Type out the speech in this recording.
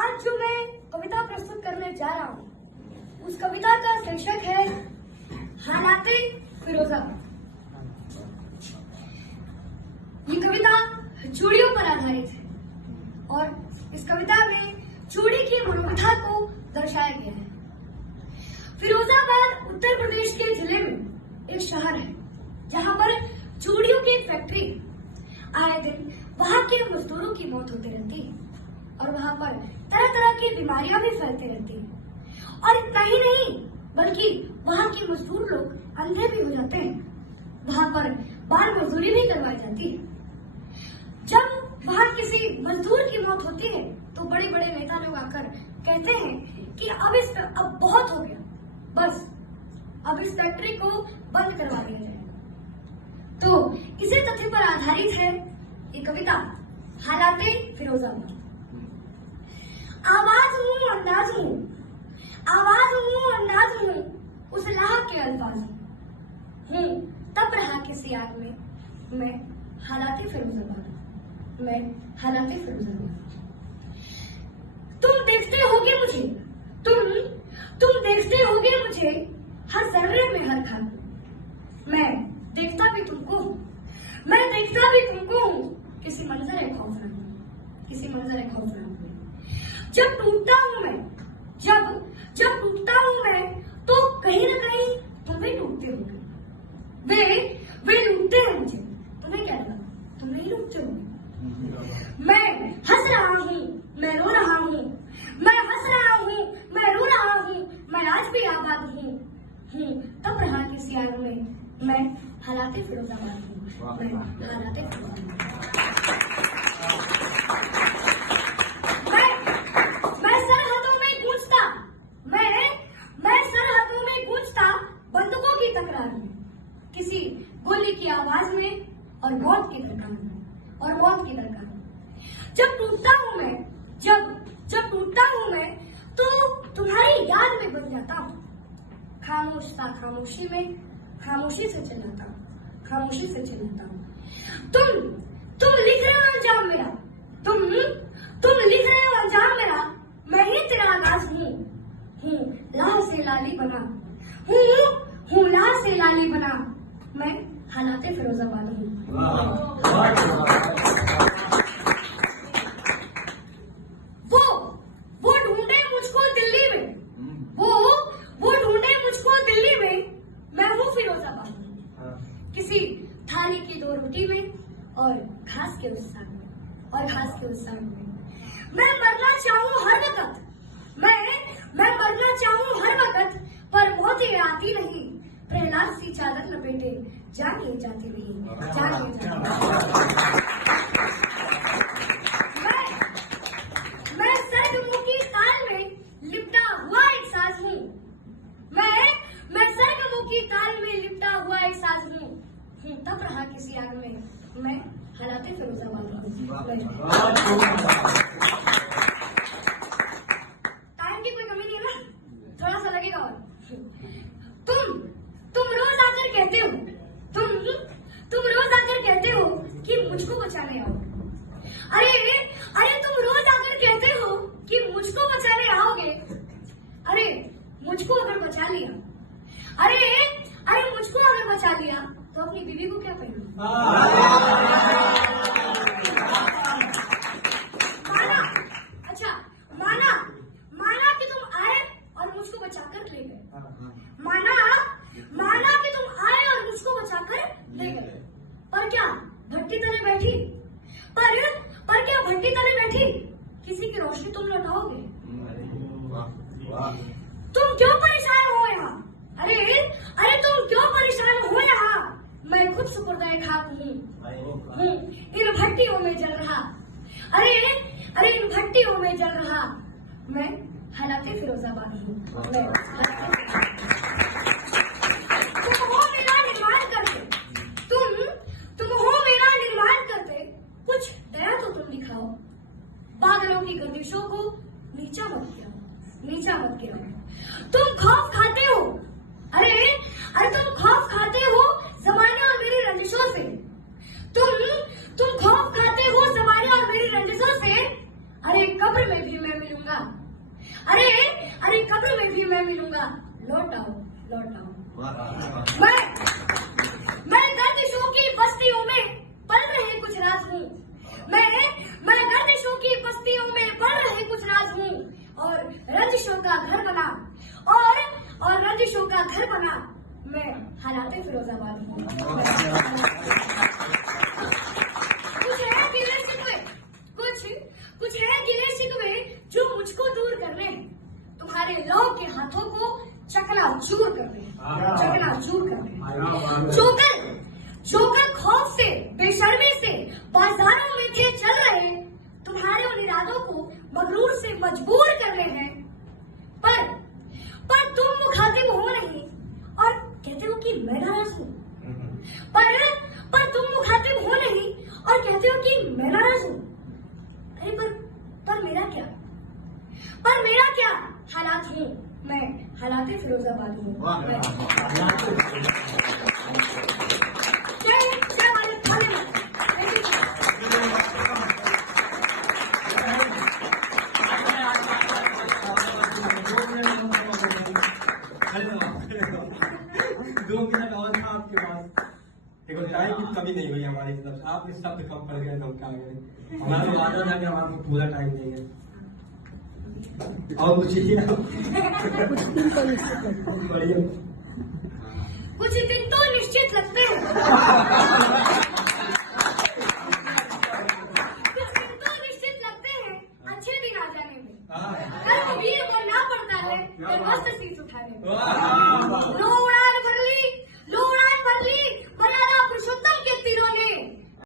आज जो मैं कविता प्रस्तुत करने जा रहा हूँ उस कविता का शीर्षक है हालाते फिरोजाबाद। ये कविता चूड़ियों पर आधारित है और इस कविता में चूड़ी की मनोकथा को दर्शाया गया है। फिरोजाबाद उत्तर प्रदेश के जिले में एक शहर है जहाँ पर चूड़ियों की फैक्ट्री आए दिन वहाँ के मजदूरों की मौत होती रहती है और वहाँ पर तरह तरह की बीमारियां भी फैलती रहती हैं। और इतना ही नहीं बल्कि वहाँ के मजदूर लोग अंधे भी हो जाते हैं। वहाँ पर बाल मजदूरी भी करवाई जाती है। जब वहाँ किसी मजदूर की मौत होती है तो बड़े बड़े नेता लोग आकर कहते हैं कि अब बहुत हो गया, बस अब इस फैक्ट्री को बंद करवा दिया जाए। तो इसी तथ्य पर आधारित है ये कविता हालाते फिरोजाबाद। आवाज हूँ अंदाज हूँ, आवाज हूँ अंदाज हूँ, उस लाह के अल्फाज हूँ तब रहा किसी आग में मैं हालाते फिरोजाबाद, मैं हालाते फिरोजाबाद। तुम देखते होगे मुझे, तुम देखते होगे मुझे हर जर्रे में हर खान। मैं देखता भी तुमको हूँ, मैं देखता भी तुमको हूँ किसी मंजर खौफनाक में, किसी मंजर खौफनाक में। जब टूटता हूँ मैं, जब टूटता हूँ मैं तो कहीं न कहीं तुम भी टूटते होगे। वे लूटते हैं मुझे, तुम्हें क्या लगा तुम नहीं लूटते होगे। मैं हंस रहा हूँ, मैं रो रहा हूँ, मैं हंस रहा हूँ, मैं रो रहा हूँ, मैं आज भी आबाद हूँ तब रहा किसी आग में मैं हालाते फिरोजाबाद हूँ, मैं हालाते फिरोजाबाद। मैं सरहदों में गूंजता, मैं सरहदों में गूंजता बंदूकों की तकरार में, किसी गोली की आवाज में और मौत की दरकार में, और मौत की दरकार में। जब टूटता हूँ मैं, जब टूटता हूँ मैं तो तुम्हारी याद में बन जाता हूँ। खामोश सा खामोशी में खामोशी से चिल्लाता हूँ, खामोशी से चिल्लाता हूँ। तुम लिख रहे हो अंजाम मेरा, तुम लिख रहे हो अंजाम मेरा, मैं ही तेरा आगाज हूँ लाह से लाली बना, हूँ लाह से लाली बना, मैं हालाते फिरोजाबाद हूँ। वो ढूंढे मुझको दिल्ली में, वो ढूंढे मुझको दिल्ली में, मैं हूँ फिरोजाबाद में, किसी थाली की दो रोटी में और घास के उस साग में, और घास के उस साग में। मैं मरना चाहूँ हर वक्त, मैं मरना चाहूँ हर वक्त, पर मौत ये आती नहीं। प्रहलाद सी चादर लपेटे जान ये जाती नहीं, जान ये जाती मैं सर्गमुखी ताल में लिपटा हुआ एक साज हूँ, मैं सर्गमुखी ताल में लिपटा हुआ एक साज हूँ तब रहा किसी आग में मैं हालाते फिरोजाबाद हूँ। टाइम की कोई कमी नहीं है ना, थोड़ा सा लगेगा। और तुम रोज आकर कहते हो, तुम रोज आकर कहते हो कि मुझको बचाने आओ। अरे तुम रोज आकर कहते हो कि मुझको बचाने आओगे। अरे मुझको अगर बचा लिया, अरे मुझको अगर बचा लिया तो अपनी बीवी को क्या कहेंगे। माना कि तुम आए और मुझको बचाकर ले गए, माना कि तुम आए और मुझको बचाकर ले गए, पर क्या भट्टी तले बैठी, पर क्या भट्टी तले बैठी किसी की रोशनी तुम लौटाओगे। तुम क्यों परेशान हो यहाँ, अरे तुम क्यों परेशान हो यहाँ, मैं खुद सुपुर्द-ए खाक हूँ इन भट्टियों में जल रहा। अरे इन भट्टियों में जल रहा मैं हालाते फिरोजाबाद हूँ। तुम हो मेरा निर्माण करते, तुम हो मेरा निर्माण करते, कुछ दया तो तुम दिखाओ। बादलों की गर्दिशों को नीचा मत गिराओ। तुम खौफ खाते हो, अरे तुम खौफ खाते हो ज़माने और मेरी रंजिशों से। तुम खौफ खाते हो ज़माने और मेरी रंजिशों से। अरे कब्र में भी मैं मिलूंगा, अरे अरे कब्र में भी मैं मिलूंगा, लौट आओ लौट आओ। मैं गर्दिशों की बस्तियों में पल रहे कुछ राज हूँ, मैं गर्दिशों की बस्तियों में पल रहे कुछ राज हूँ, और रंजिशों का घर बना और रंजिशों का घर बना मैं हालाते फिरोजाबाद हूँ। कुछ है गिले शिकवे जो मुझको दूर करने हैं, तुम्हारे लौ के हाथों को चकनाचूर करने हैं, चकनाचूर करने हैं। जोकर खौफ से बेशर्मी से बाजारों में थे चल रहे, तुम्हारे उन इरादों को मगरूर से मजबूर कर रहे हैं। पर तुम मुखातिब हो नहीं और कहते हो कि मैं नाराज हूँ। पर तुम मुखातिब हो नहीं और कहते हो कि मैं नाराज हूँ। अरे पर मेरा क्या हालात हूँ, मैं हालाते फिरोजाबाद हूँ। दो मिनट और था आपके पास, देखो टाइम की कमी नहीं हुई हमारी तरफ से। आप इस शब्द कम पड़ गए तो हम क्या करें, हमारा तो वादा था कि हम आपको पूरा टाइम देंगे। और कुछ कुछ दिन तो निश्चित लगते हैं।